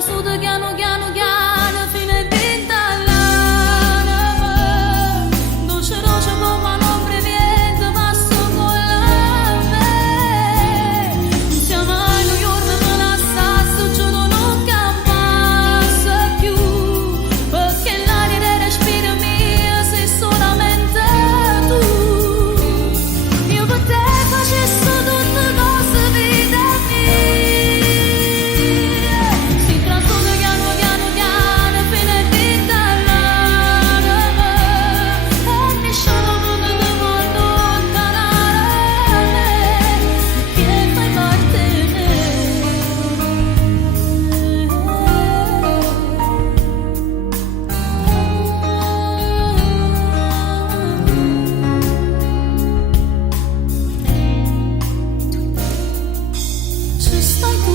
trasuda piano piano piano fino a diventare dolce roce come l'ombre viento passo con la me insieme a New York me la sasso giuro non campassa più perché l'aria che respira mia sei solamente tu io per te facessi tutte cose vita mia si trascorre piano piano piano fino a diventare e nessuno come te può allontanare perché fai parte di me ci stai tu